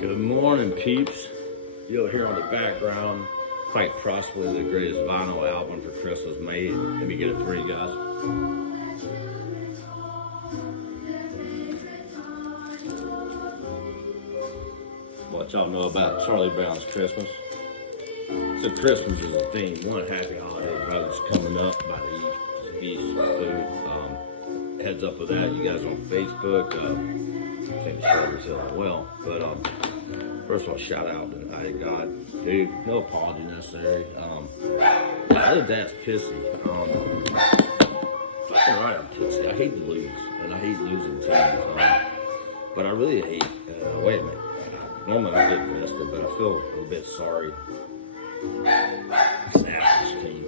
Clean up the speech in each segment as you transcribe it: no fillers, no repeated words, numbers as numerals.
Good morning, peeps. You'll hear on the background, quite possibly the greatest vinyl album for Christmas made. Let me get it for you guys. What y'all know about Charlie Brown's Christmas? So Christmas is a theme. One happy holiday, brothers, coming up by the East Food. Heads up with that. You guys on Facebook. Same as as well. But first of all, shout out to the High God. Dude, no apology necessary. Other than that's pissy. Fucking right, I'm pissy. I hate to lose, and I hate losing teams. But I really hate, wait a minute. Normally I get invested, but I feel a little bit sorry. It's an average team.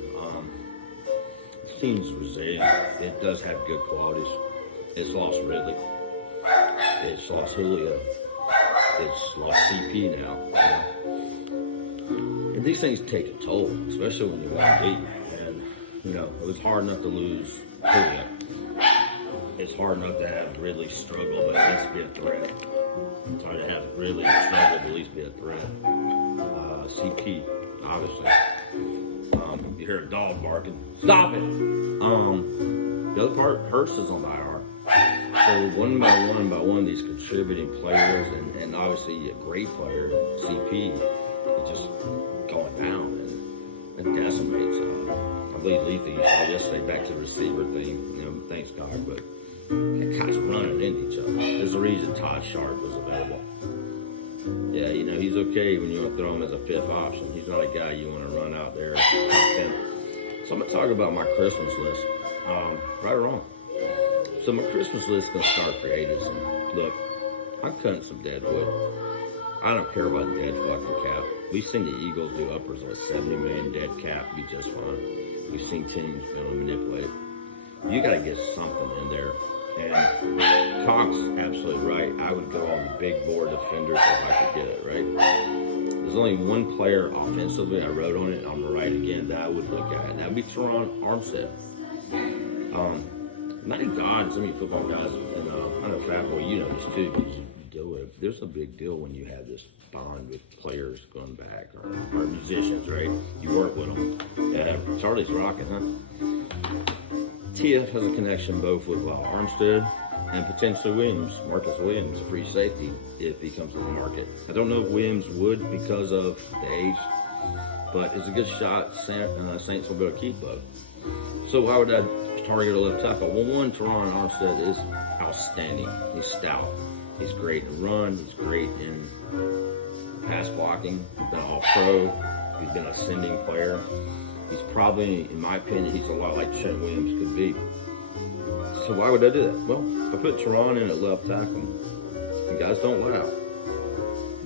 This team's resilient. It does have good qualities. It's lost Ridley. It's lost Julio. It's lost CP now. And these things take a toll, especially when you win deep. And, it was hard enough to lose Julio. It's hard enough to have Ridley struggle, but at least be a threat. It's hard to have Ridley struggle, but at least be a threat. CP, obviously. You hear a dog barking. Stop it! The other part, Hurst is on the IR. So one by one, these contributing players, and obviously a great player, CP, is just going down and decimates. I believe Lethe saw yesterday back to the receiver thing. Thanks God, but that guy's running into each other. There's a reason Todd Sharp was available. Yeah, he's okay when you want to throw him as a fifth option. He's not a guy you want to run out there. So I'm going to talk about my Christmas list. Right or wrong. So my Christmas list is going to start for ageism. Look, I'm cutting some dead wood. I don't care about the dead fucking cap. We've seen the Eagles do uppers of a 70 million dead cap, be just fine. We've seen teams be able to manipulate it. You got to get something in there. And Cox, absolutely right. I would go on the big board defenders if I could get it, right? There's only one player offensively, I wrote on it, I'm going to write again, that I would look at. And that would be Teron Armstead. Thank God, some of you football guys, and I know Fat Boy, you know this too, because you deal with it. There's a big deal when you have this bond with players going back, or musicians, right? You work with them. Yeah, Charlie's rocking, huh? TF has a connection both with Armstead and potentially Williams, Marcus Williams, a free safety, if he comes to the market. I don't know if Williams would because of the age, but it's a good shot. Saints will be able to keep up. So why would I target a left tackle? Well, one, Teron Armstead is outstanding. He's stout. He's great in run. He's great in pass blocking. He's been all-pro. He's been an ascending player. He's probably, in my opinion, he's a lot like Trent Williams could be. So why would I do that? Well, I put Teron in at left tackle. The guys don't laugh.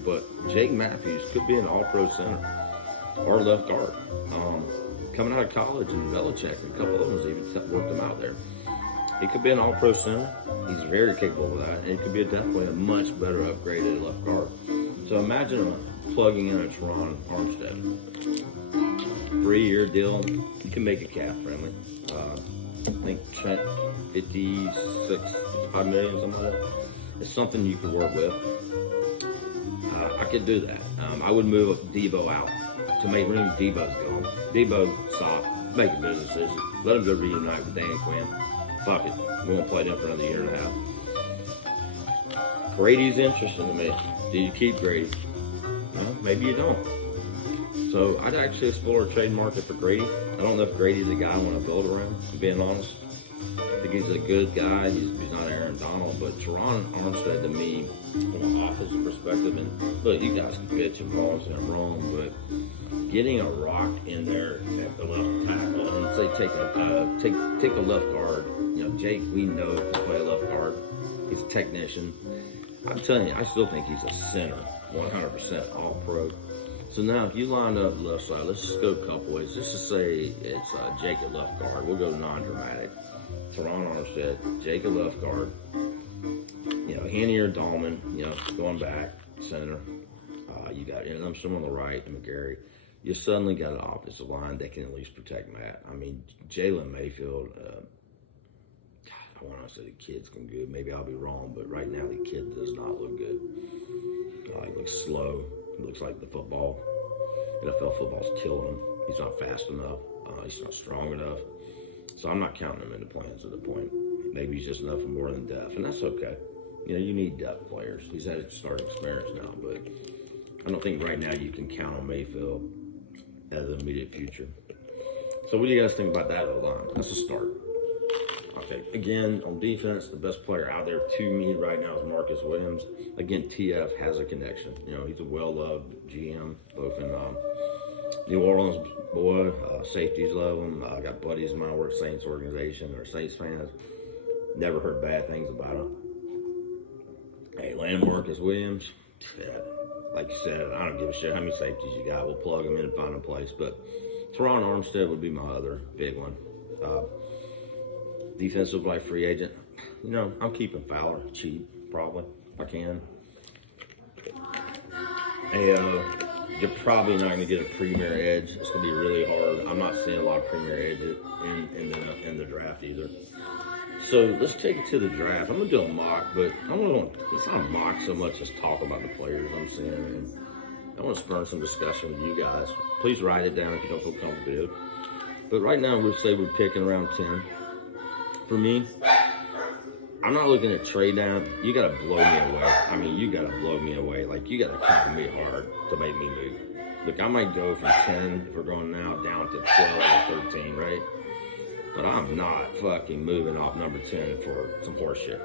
But Jake Matthews could be an all-pro center or left guard. Coming out of college in Belichick, a couple of them even worked him out there. He could be an all-pro center. He's very capable of that. And he could be definitely a much better upgraded left guard. So imagine plugging in a Teron Armstead. 3-year deal. You can make it cap friendly. I think Trent 55 million, something like that. It's something you could work with. I could do that. I would move Debo out to make room. Debo's gone. Debo soft. Make a business decision. Let him go reunite with Dan Quinn. Fuck it. We won't play them for another year and a half. Brady's interesting to me. Do you keep Grady? Well, maybe you don't. So I'd actually explore a trade market for Grady. I don't know if Grady's a guy I want to build around, I'm being honest. I think he's a good guy. He's not Aaron Donald, but Teron Armstead to me, from an offensive perspective, and look, you guys can bitch and balls and I'm wrong, but getting a rock in there at the left tackle and say take a left guard. Jake, we know can play left guard. He's a technician. I'm telling you, I still think he's a center, 100% all pro. So now if you line up the left side, let's just go a couple ways. Let's just say it's Jake at left guard. We'll go non-dramatic. Teron Armstead, Jake at left guard. Henny or Dahlman, going back, center. You got some on the right, and McGarry. You suddenly got an offensive line that can at least protect Matt. I mean, Jalen Mayfield, I want to say the kid's looking good. Maybe I'll be wrong, but right now the kid does not look good. He looks slow. He looks like the football. NFL football's killing him. He's not fast enough. He's not strong enough. So I'm not counting him into plans at the point. Maybe he's just enough more than depth, and that's okay. You know, you need depth players. He's had starting experience now, but I don't think right now you can count on Mayfield as the immediate future. So what do you guys think about that O-line? That's a start. Okay, again, on defense, the best player out there to me right now is Marcus Williams. Again, TF has a connection. You know, he's a well-loved GM, both in New Orleans, boy. Safeties love him. I got buddies in my work Saints organization or Saints fans. Never heard bad things about him. Hey, Marcus Williams, yeah, like you said, I don't give a shit how many safeties you got. We'll plug them in and find a place. But Teron Armstead would be my other big one. Defensive like free agent. You know, I'm keeping Fowler cheap, probably, if I can. Hey, you're probably not going to get a premier edge. It's going to be really hard. I'm not seeing a lot of premier edge in the draft either. So let's take it to the draft. I'm going to do a mock, but it's not a mock so much as talk about the players I'm seeing. And I want to spur some discussion with you guys. Please write it down if you don't feel comfortable. But right now, we'll say we're picking around 10. For me, I'm not looking at trade down. You got to blow me away. I mean, you got to blow me away. Like, you got to cover me hard to make me move. Look, I might go from 10, if we're going now, down to 12 or 13, right? But I'm not fucking moving off number 10 for some horse shit.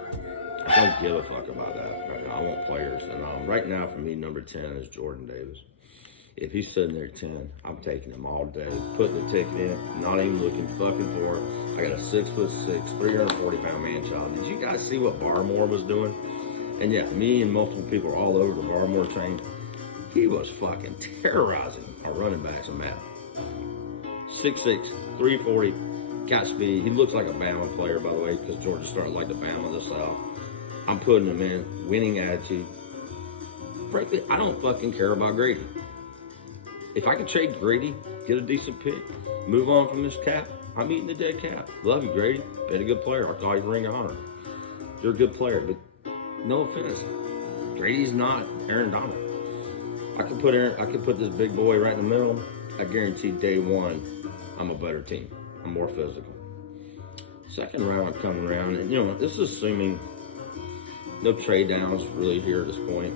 I don't give a fuck about that right now. I want players. And right now, for me, number 10 is Jordan Davis. If he's sitting there 10, I'm taking him all day. Putting the ticket in, not even looking fucking for it. I got a 6'6", 340-pound man-child. Did you guys see what Barmore was doing? And yeah, me and multiple people are all over the Barmore train. He was fucking terrorizing our running backs in Madden. 6'6", 340, got speed. He looks like a Bama player, by the way, because Georgia started like the Bama of the South. I'm putting him in, winning attitude. Frankly, I don't fucking care about Grady. If I can trade Grady, get a decent pick, move on from this cap, I'm eating the dead cap. Love you, Grady. Been a good player. I'll call you Ring of Honor. You're a good player, but no offense. Grady's not Aaron Donald. I could put this big boy right in the middle. I guarantee day one, I'm a better team. I'm more physical. Second round, I'm coming around, and you know, this is assuming no trade downs really here at this point.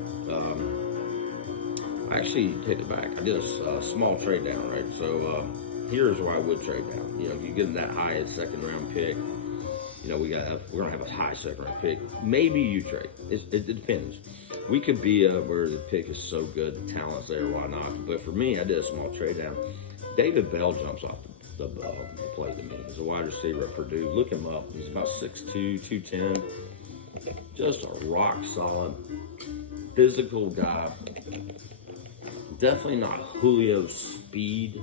I actually take it back. I did a small trade down, right? So here's where I would trade down. You know, if you get in that high as second round pick, you know, we're gonna have a high second round pick. Maybe you trade. It depends. We could be where the pick is so good, the talent's there, why not? But for me, I did a small trade down. David Bell jumps off the play to me. He's a wide receiver at Purdue. Look him up. He's about 6'2", 210. Just a rock solid, physical guy. Definitely not Julio's speed.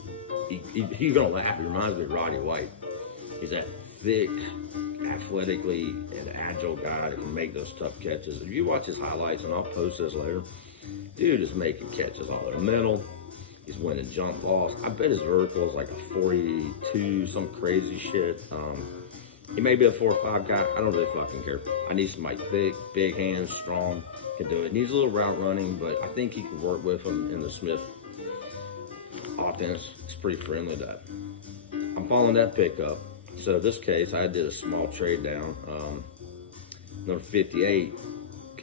You're going to laugh. He reminds me of Roddy White. He's that thick, athletically and agile guy that can make those tough catches. If you watch his highlights, and I'll post this later, dude is making catches all in the middle. He's winning jump balls. I bet his vertical is like a 42, some crazy shit. He may be a 4-5 guy. I don't really fucking care. I need somebody thick, big hands, strong, can do it. Needs a little route running, but I think he can work with him in the Smith offense. It's pretty friendly to that. I'm following that pickup. So in this case, I did a small trade down. Number 58,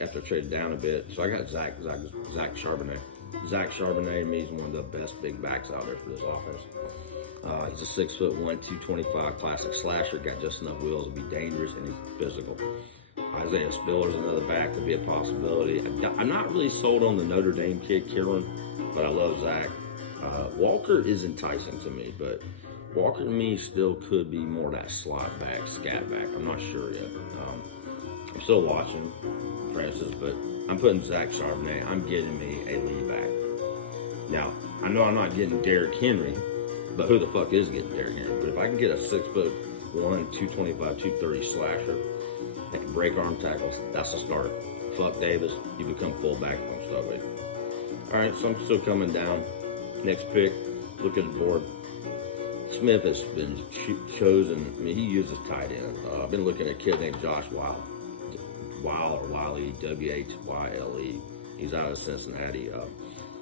after I traded down a bit. So I got Zach Charbonnet. Zach Charbonnet to me is one of the best big backs out there for this offense. He's a 6'1", 225 classic slasher. Got just enough wheels to be dangerous, and he's physical. Isaiah Spiller's another back to be a possibility. I'm not really sold on the Notre Dame kid, Kieran, but I love Zach. Walker is enticing to me, but Walker to me still could be more that slot back, scat back. I'm not sure yet. I'm still watching Francis, but I'm putting Zach Charbonnet. I'm getting me a lead back. Now, I know I'm not getting Derrick Henry, but who the fuck is getting Derrick Henry? But if I can get a 6'1", 225, 230 slasher that can break arm tackles, that's a start. Fuck Davis, you become fullback if I'm stuck with you. All right, so I'm still coming down. Next pick, look at the board. Smith has been chosen. I mean, he uses tight end. I've been looking at a kid named Josh Wiley, Whyle. He's out of Cincinnati.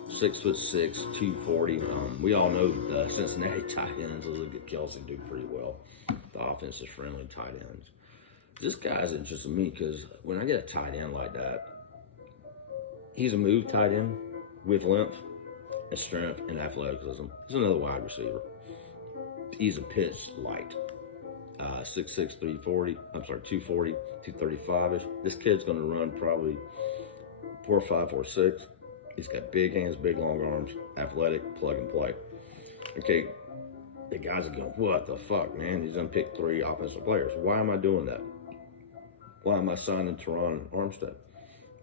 6'6", 240. We all know the Cincinnati tight ends. Look at Kelsey do pretty well. The offense is friendly tight ends. This guy's interesting to me because when I get a tight end like that, he's a move tight end with length and strength and athleticism. He's another wide receiver. He's a pitch light. 6'6", 240, 235-ish. This kid's going to run probably 4.5, 4.6. He's got big hands, big long arms, athletic, plug and play. Okay, the guys are going, what the fuck, man? He's going to pick 3 offensive players. Why am I doing that? Why am I signing Teron Armstead?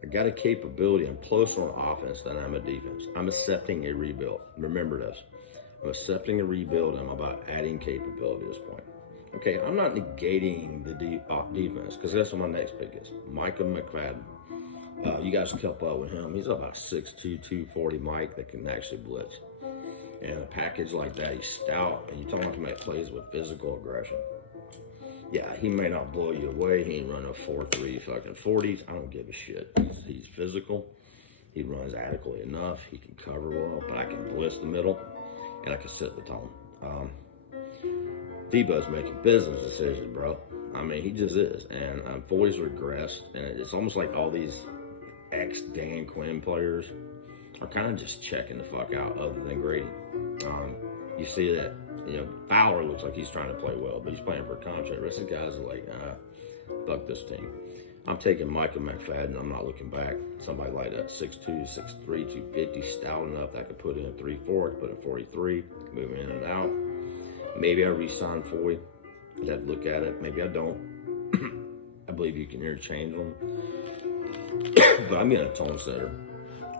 I got a capability. I'm closer on offense than I'm a defense. I'm accepting a rebuild. Remember this. I'm accepting a rebuild. I'm about adding capability at this point. Okay, I'm not negating the defense because that's what my next pick is. Micah McFadden. You guys kept up with him. He's about 6'2", 240 Mike that can actually blitz. And a package like that, he's stout. And you're talking about him that plays with physical aggression. Yeah, he may not blow you away. He ain't running a 4.3 fucking 40s. I don't give a shit. He's physical. He runs adequately enough. He can cover well, but I can blitz the middle and I can set the tone. Debo's making business decisions, bro. I mean, he just is. And 40's regressed. And it's almost like all these ex-Dan Quinn players are kind of just checking the fuck out other than Grady. You see that, Fowler looks like he's trying to play well, but he's playing for a contract. The rest of the guys are like, fuck this team. I'm taking Micah McFadden. I'm not looking back. Somebody like that, 6'2", 6'3", 250, stout enough that I could put in 3.4, put in 43, move in and out. Maybe I re-sign Foy. I'd have to look at it. Maybe I don't. I believe you can interchange them. But I'm getting a tone setter.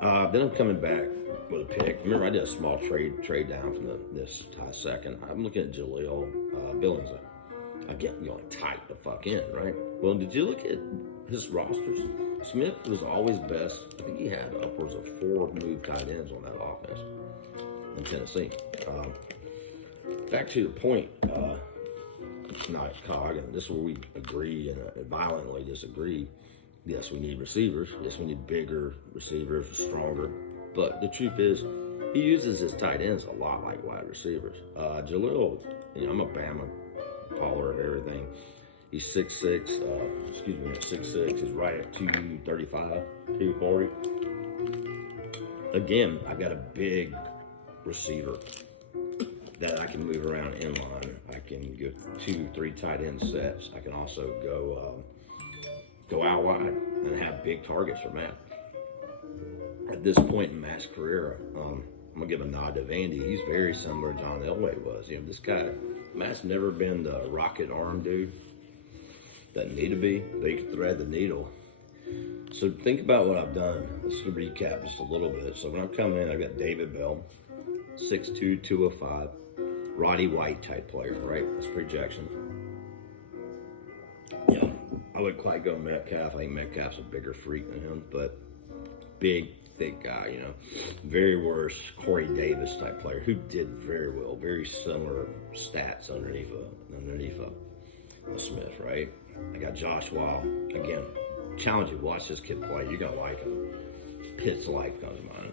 Then I'm coming back with a pick. Remember, I did a small trade down from this high second. I'm looking at Jaleel Billingsley. Again, tight the fuck in, right? Well, did you look at his rosters? Smith was always best. I think he had upwards of 4 move tight ends on that offense in Tennessee. Back to the point, it's not cog, and this is where we agree and violently disagree. Yes, we need receivers. Yes, we need bigger receivers, stronger. But the truth is, he uses his tight ends a lot like wide receivers. Jaleel, I'm a Bama follower of everything. He's 6'6", 6'6". He's right at 235, 240. Again, I've got a big receiver that I can move around in line. I can get 2, 3 tight end sets. I can also go out wide and have big targets for Matt. At this point in Matt's career, I'm gonna give a nod to Vandy. He's very similar to John Elway was. This guy, Matt's never been the rocket arm dude. Doesn't need to be, but he can thread the needle. So think about what I've done. Let's recap just a little bit. So when I'm coming in, I've got David Bell, 6'2", 205, Roddy White type player, right? That's projection. Yeah, I wouldn't quite go Metcalf. I think Metcalf's a bigger freak than him, but big, thick guy, Very worse, Corey Davis type player who did very well, very similar stats underneath a Smith, right? I got Josh Whyle. Again, challenge you, watch this kid play. You're gonna like him. Pitt's life comes to mind.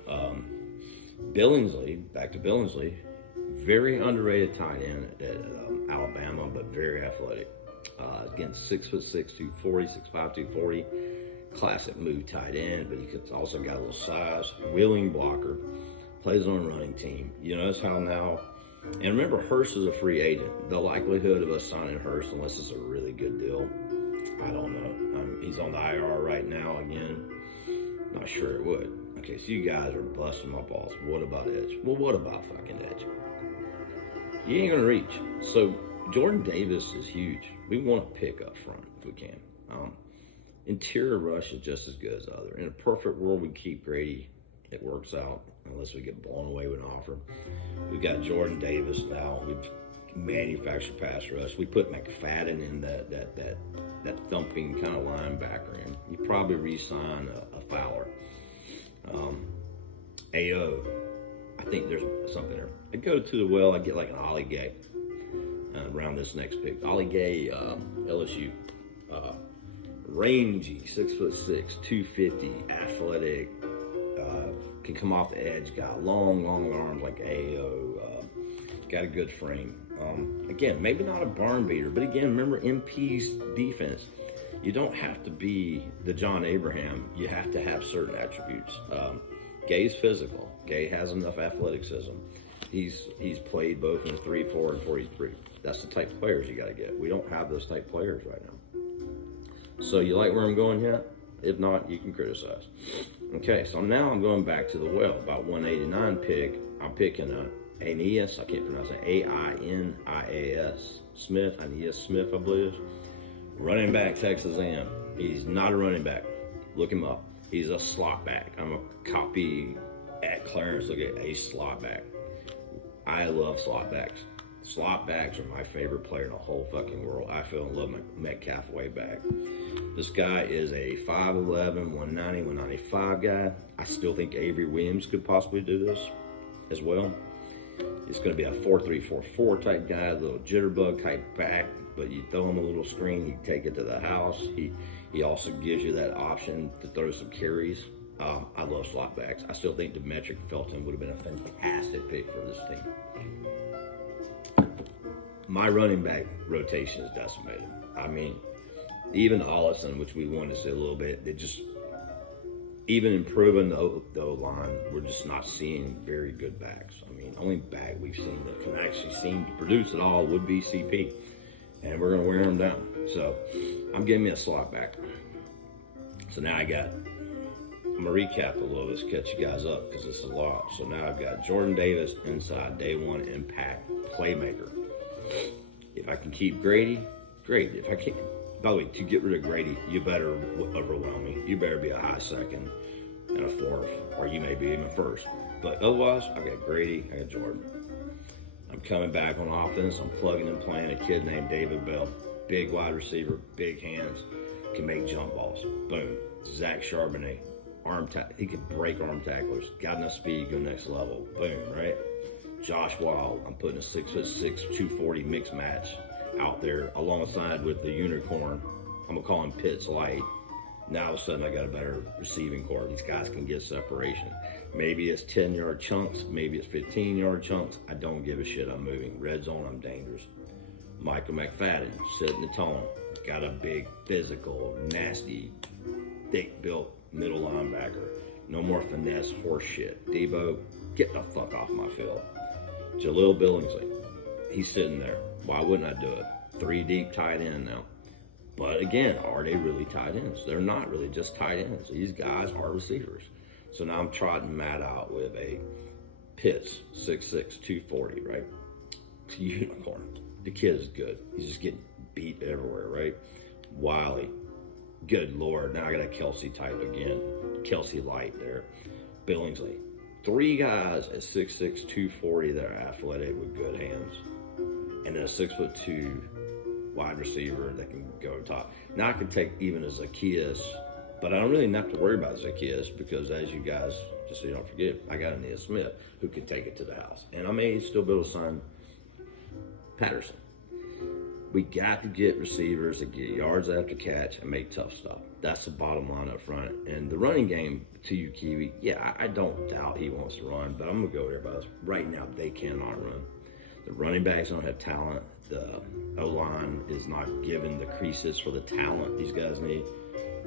Billingsley, back to Billingsley, very underrated tight end at Alabama, but very athletic. Again, 6'6", 240, 6'5", 240. Classic move tight end, but he's also got a little size. Willing blocker, plays on a running team. That's how now. And remember, Hurst is a free agent. The likelihood of us signing Hurst, unless it's a really good deal, I don't know. He's on the IR right now again. Not sure it would. Okay, so you guys are busting my balls. What about Edge? Well, what about fucking Edge? You ain't gonna reach. So Jordan Davis is huge. We want to pick up front if we can. Interior rush is just as good as the other. In a perfect world, we keep Grady. It works out unless we get blown away with an offer. We've got Jordan Davis now. We've manufactured pass rush. We put McFadden in that thumping kind of linebacker in. You probably re-sign a Fowler. AO, I think there's something there. I go to the well, I get like an Ollie Gay. around this next pick. Ollie Gay, LSU. Rangy, 6'6", 250, athletic, can come off the edge, got long arms like AO, got a good frame. Again, maybe not a barn beater, but again, remember MP's defense. You don't have to be the John Abraham. You have to have certain attributes. Gay's physical. Gay has enough athleticism. He's played both in 3-4 and 43. That's the type of players you got to get. We don't have those type of players right now. So you like where I'm going yet? If not, you can criticize. Okay, so now I'm going back to the well. About 189 pick, I'm picking Aeneas, I can't pronounce it, A-I-N-I-A-S, Smith, Aeneas Smith, I believe. Running back, Texas A&M. He's not a running back. Look him up. He's a slot back. I'm a copy at Clarence. Look at a slot back. I love slot backs. Slot backs are my favorite player in the whole fucking world. I fell in love with Metcalf way back. This guy is a 5'11", 190, 195 guy. I still think Avery Williams could possibly do this as well. It's going to be a 4-3-4-4 type guy, a little jitterbug type back, but you throw him a little screen, he take it to the house. He also gives you that option to throw some carries. I love slot backs. I still think Demetric Felton would have been a fantastic pick for this team. My running back rotation is decimated. I mean, even Ollison, which we wanted to see a little bit, they just, even improving the O-line, we're just not seeing very good backs. I mean, only back we've seen that can actually seem to produce it all would be CP. And we're going to wear him down. So I'm giving me a slot back. So now I'm going to recap a little, just catch you guys up because it's a lot. So now I've got Jordan Davis inside, day one impact playmaker. If I can keep Grady, great. If I can't, by the way, to get rid of Grady, you better overwhelm me. You better be a high second and a fourth, or you may be even first. But otherwise, I got Grady, I got Jordan. I'm coming back on offense. I'm plugging and playing a kid named David Bell. Big wide receiver, big hands, can make jump balls. Boom. Zach Charbonnet, he can break arm tacklers. Got enough speed, go next level. Boom, right? Josh Wild, I'm putting a 6'6", 240 mixed match out there alongside with the unicorn. I'm gonna call him Pitts Light. Now all of a sudden I got a better receiving core. These guys can get separation. Maybe it's 10-yard chunks, maybe it's 15-yard chunks. I don't give a shit, I'm moving. Red zone, I'm dangerous. Michael McFadden, setting the tone. Got a big, physical, nasty, thick-built middle linebacker. No more finesse horse shit. Debo, get the fuck off my field. Jaleel Billingsley, he's sitting there. Why wouldn't I do it? 3 deep tight end now. But again, are they really tight ends? They're not really just tight ends. These guys are receivers. So now I'm trotting Matt out with a Pitts, 6'6", 240, right? Unicorn. The kid is good. He's just getting beat everywhere, right? Wiley. Good Lord. Now I got a Kelsey type again. Kelsey Light there. Billingsley. 3 guys at 6'6", 240 that are athletic with good hands. And then a 6'2" wide receiver that can go top. Now I could take even a Zacchaeus, but I don't really have to worry about Zacchaeus because as you guys, just so you don't forget, I got Aeneas Smith who can take it to the house. And I may still be able to sign Patterson. We got to get receivers that get yards after catch and make tough stuff. That's the bottom line up front. And the running game to you, Kiwi, yeah, I don't doubt he wants to run, but I'm going to go there, but right now they cannot run. The running backs don't have talent. The O-line is not given the creases for the talent these guys need.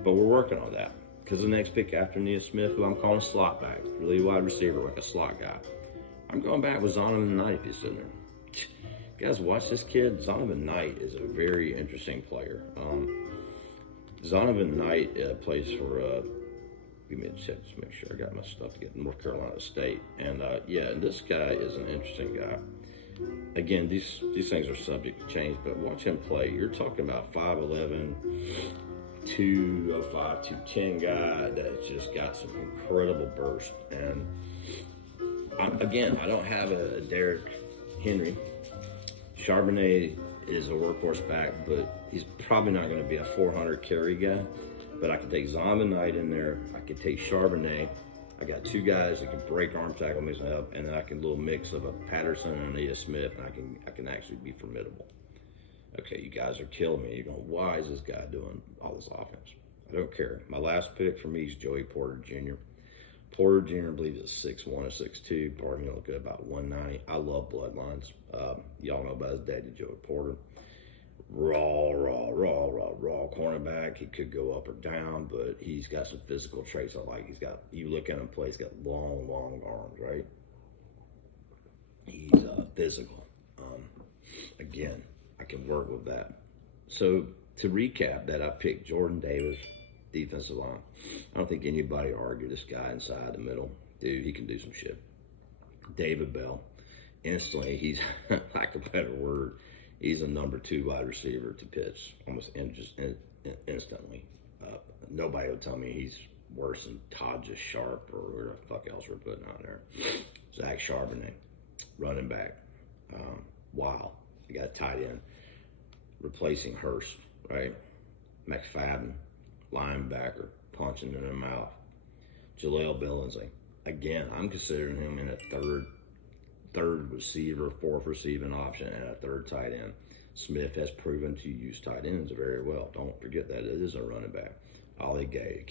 But we're working on that. Because the next pick after Aeneas Smith, who I'm calling a slot back, really wide receiver, like a slot guy. I'm going back with Zonovan Knight if he's sitting there. Guys, watch this kid. Zonovan Knight is a very interesting player. Zonovan Knight plays for, give me a check to make sure I got my stuff to get North Carolina State. And yeah, this guy is an interesting guy. Again, these things are subject to change, but watch him play. You're talking about 5'11", 205, 210 guy that's just got some incredible burst. And I don't have a Derrick Henry. Charbonnet is a workhorse back, but he's probably not going to be a 400 carry guy. But I could take Zonovan Knight in there. I could take Charbonnet. I got two guys that can break arm tackle me up, and then I can little mix of a Patterson and a Smith, and I can actually be formidable. Okay, you guys are killing me. You're going, why is this guy doing all this offense? I don't care. My last pick for me is Joey Porter Jr. Porter Jr. I believe is 6'1" or 6'2". Pardon me, look at about 190. I love bloodlines. Y'all know about his daddy, Joey Porter. Raw cornerback. He could go up or down, but he's got some physical traits I like. You look at him play, he's got long arms, right? He's physical. Again, I can work with that. So to recap that, I picked Jordan Davis, defensive line. I don't think anybody argued this guy inside the middle. Dude, he can do some shit. David Bell, instantly, he's, lack of a better word, he's a number 2 wide receiver to pitch, almost instantly. Nobody will tell me he's worse than Todd Just Sharp or whatever the fuck else we're putting on there. Zach Charbonnet, running back. Wow. You got a tight end replacing Hurst, right? McFadden, linebacker, punching in the mouth. Jaleel Billingsley. Again, I'm considering him in a third receiver, fourth receiving option, and a third tight end. Smith has proven to use tight ends very well. Don't forget that it is a running back. Ollie Gay,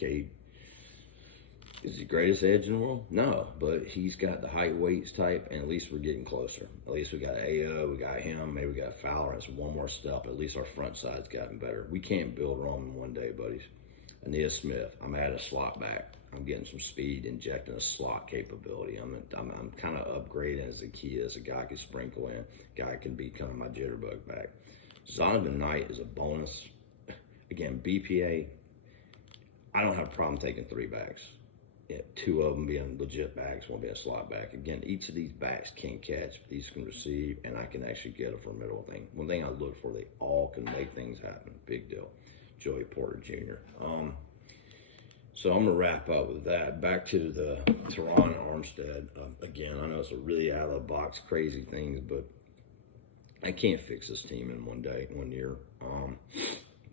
is he the greatest edge in the world? No, but he's got the height, weights type, and at least we're getting closer. At least we got AO, we got him, maybe we got Fowler. It's one more step. At least our front side's gotten better. We can't build Rome in one day, buddies. Aeneas Smith, I'm adding a slot back. I'm getting some speed, injecting a slot capability. I'm kind of upgrading as a key, as a guy can sprinkle in, guy can be kind of my jitterbug back. Zonovan Knight is a bonus. Again, BPA, I don't have a problem taking 3 backs. Yeah, 2 of them being legit backs, 1 being a slot back. Again, each of these backs can catch, these can receive, and I can actually get a formidable thing. One thing I look for, they all can make things happen. Big deal. Joey Porter Jr. So I'm going to wrap up with that. Back to the Teron Armstead. Again, I know it's a really out-of-the-box crazy thing, but I can't fix this team in one day, 1 year.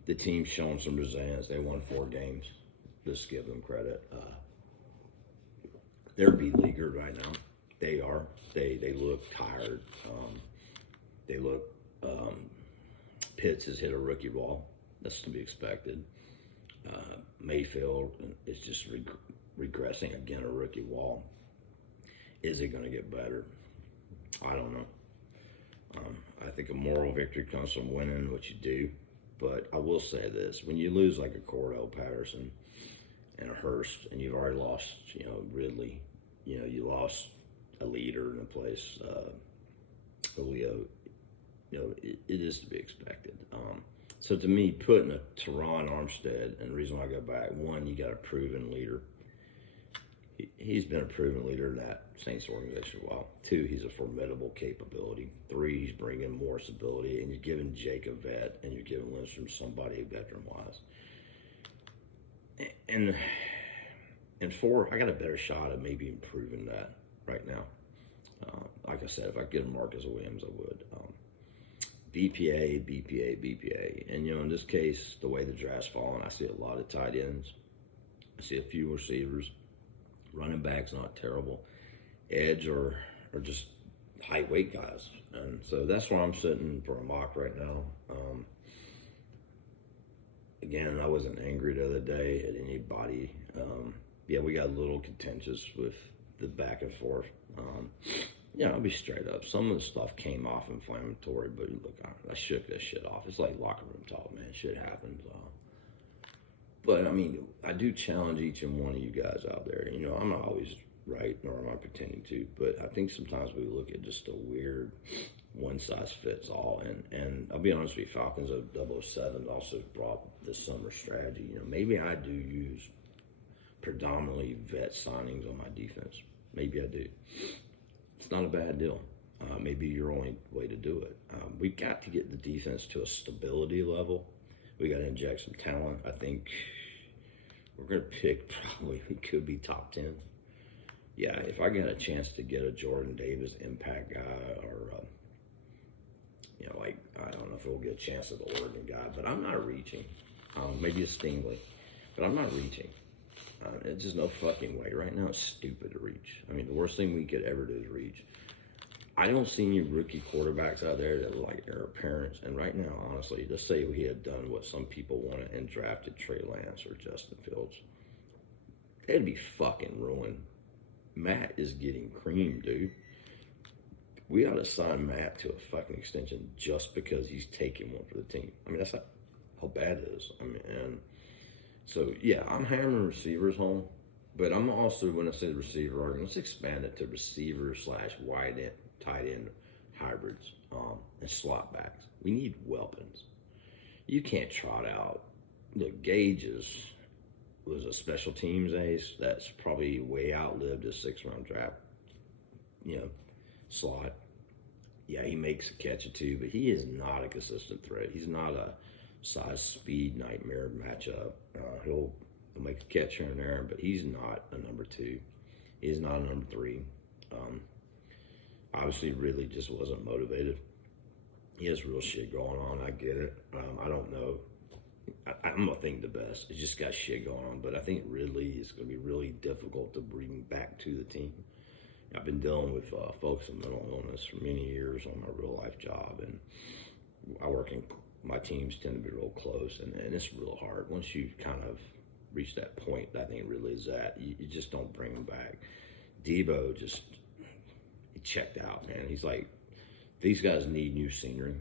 The team's shown some resilience. They won 4 games. Just give them credit. They're B-leaguer right now. They are. They look tired. They look. Pitts has hit a rookie wall. That's to be expected. Mayfield is just regressing again, a rookie wall. Is it going to get better? I don't know. I think a moral victory comes from winning what you do. But I will say this: when you lose like a Cordell Patterson and a Hurst, and you've already lost, Ridley, you lost a leader in a place, Julio, it is to be expected. So to me, putting a Teron Armstead, and the reason why I go back, 1, you got a proven leader. He's been a proven leader in that Saints organization for a while. 2, he's a formidable capability. 3, he's bringing more stability, and you're giving Jake a vet, and you're giving Lindstrom somebody veteran-wise. And 4, I got a better shot at maybe improving that right now. Like I said, if I get Marcus Williams, I would. BPA. And, in this case, the way the draft's falling, I see a lot of tight ends. I see a few receivers. Running back's not terrible. Edge are just height weight guys. And so that's where I'm sitting for a mock right now. Again, I wasn't angry the other day at anybody. Yeah, we got a little contentious with the back and forth. I'll be straight up. Some of the stuff came off inflammatory, but look, I shook that shit off. It's like locker room talk, man. Shit happens. But, I do challenge each and one of you guys out there. I'm not always right, nor am I pretending to, but I think sometimes we look at just a weird one-size-fits-all. And I'll be honest with you, Falcons of 007 also brought this summer strategy. Maybe I do use predominantly vet signings on my defense. Maybe I do. It's not a bad deal. Maybe your only way to do it. We've got to get the defense to a stability level. We got to inject some talent. I think we're going to pick we could be top 10. Yeah, if I get a chance to get a Jordan Davis impact guy or, I don't know if we'll get a chance at the Oregon guy, but I'm not reaching. Maybe a Stingley, but I'm not reaching. It's just no fucking way. Right now, it's stupid to reach. I mean, the worst thing we could ever do is reach. I don't see any rookie quarterbacks out there that like their parents. And right now, honestly, just say we had done what some people wanted and drafted Trey Lance or Justin Fields, they'd be fucking ruined. Matt is getting creamed, dude. We ought to sign Matt to a fucking extension just because he's taking one for the team. I mean, that's how bad it is. I mean, and so, yeah, I'm hammering receivers home, but I'm also, when I say the receiver argument, let's expand it to receiver / wide end, tight end hybrids, and slot backs. We need weapons. You can't trot out. Look, Gage was a special teams ace that's probably way outlived his 6th-round draft, slot. Yeah, he makes a catch or two, but he is not a consistent threat. He's not a size speed nightmare matchup. He'll make a catch here and there, but he's not a number 2. He's not a number 3. Obviously, really just wasn't motivated. He has real shit going on. I get it. I don't know. I'm gonna think the best. It's just got shit going on, but I think Ridley is gonna be really difficult to bring back to the team. I've been dealing with folks with mental illness for many years on my real life job, and I work in, my teams tend to be real close, and it's real hard. Once you kind of reach that point, I think Ridley is at, you just don't bring him back. Debo he checked out, man. He's like, these guys need new scenery.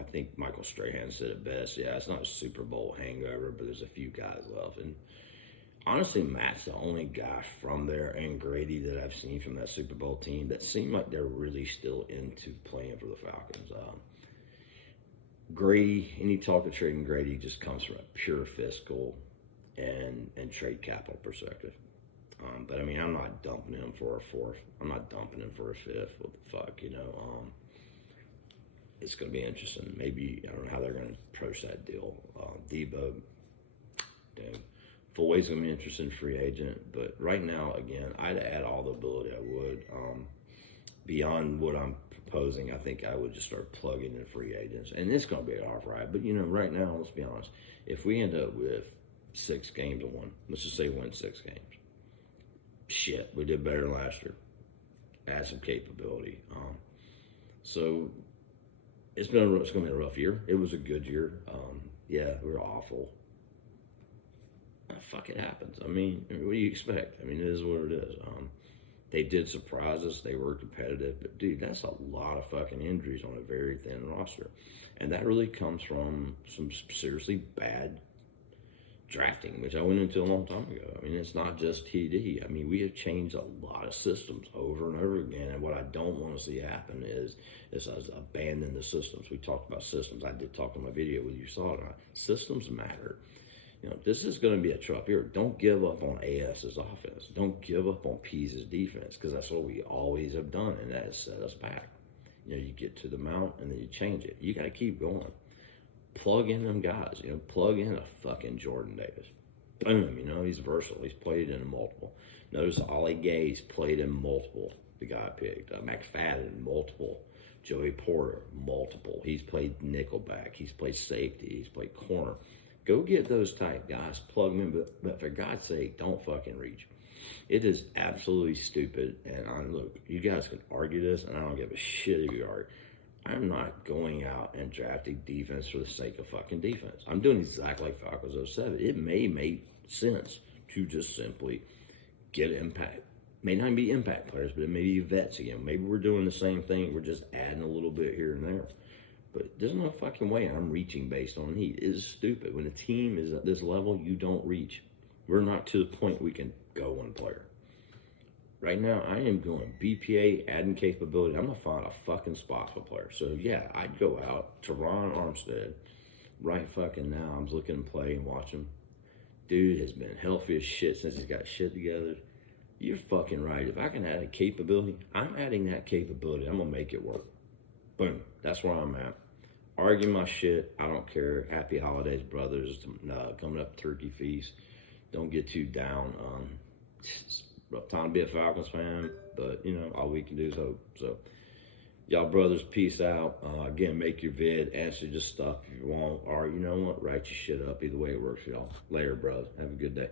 I think Michael Strahan said it best. Yeah, it's not a Super Bowl hangover, but there's a few guys left. And honestly, Matt's the only guy from there, and Grady, that I've seen from that Super Bowl team that seem like they're really still into playing for the Falcons. Grady, any talk of trading Grady just comes from a pure fiscal and trade capital perspective. But I mean, I'm not dumping him for a 4th. I'm not dumping him for a 5th. What the fuck, it's going to be interesting. Maybe, I don't know how they're going to approach that deal. Debo, damn. Fullway's going to be interesting in free agent. But right now, again, I'd add all the ability I would. Beyond what I'm proposing, I think I would just start plugging in free agents. And it's going to be a hard ride. But, right now, let's be honest. If we end up with 6 games to 1, let's just say win 6 games. Shit, we did better last year. Add some capability. So it's going to be a rough year. It was a good year. Yeah, we were awful. Fuck, it happens. I mean, what do you expect? I mean, it is what it is. They did surprise us. They were competitive. But, dude, that's a lot of fucking injuries on a very thin roster. And that really comes from some seriously bad drafting, which I went into a long time ago. I mean, it's not just TD. I mean, we have changed a lot of systems over and over again, and what I don't want to see happen is us abandon the systems. We talked about systems. I did talk in my video whether you saw it or not. Systems matter. This is going to be a tough year. Don't give up on AS's offense. Don't give up on P's defense, because that's what we always have done, and that has set us back. You get to the mount, and then you change it. You got to keep going. Plug in them guys, plug in a fucking Jordan Davis. Boom, he's versatile. He's played in multiple. Notice Ollie Gaze played in multiple. The guy I picked. McFadden, multiple. Joey Porter, multiple. He's played nickelback. He's played safety. He's played corner. Go get those type guys. Plug them in, but for God's sake, don't fucking reach. It is absolutely stupid. And look, you guys can argue this, and I don't give a shit if you argue. I'm not going out and drafting defense for the sake of fucking defense. I'm doing exactly like Falcons 07. It may make sense to just simply get impact. May not be impact players, but it may be vets again. Maybe we're doing the same thing. We're just adding a little bit here and there. But there's no fucking way I'm reaching based on need. It is stupid. When a team is at this level, you don't reach. We're not to the point we can go one player. Right now, I am going BPA, adding capability. I'm going to find a fucking spot for players. So, yeah, I'd go out to Ron Armstead right fucking now. I'm looking to play and watch him. Dude has been healthy as shit since he's got shit together. You're fucking right. If I can add a capability, I'm adding that capability. I'm going to make it work. Boom. That's where I'm at. Argue my shit. I don't care. Happy holidays, brothers. Coming up turkey feast. Don't get too down. It's rough time to be a Falcons fan, but, all we can do is hope. So, y'all brothers, peace out. Again, make your vid. Answer just stuff if you want. Or, you know what? Write your shit up. Either way it works for y'all. Later, bros. Have a good day.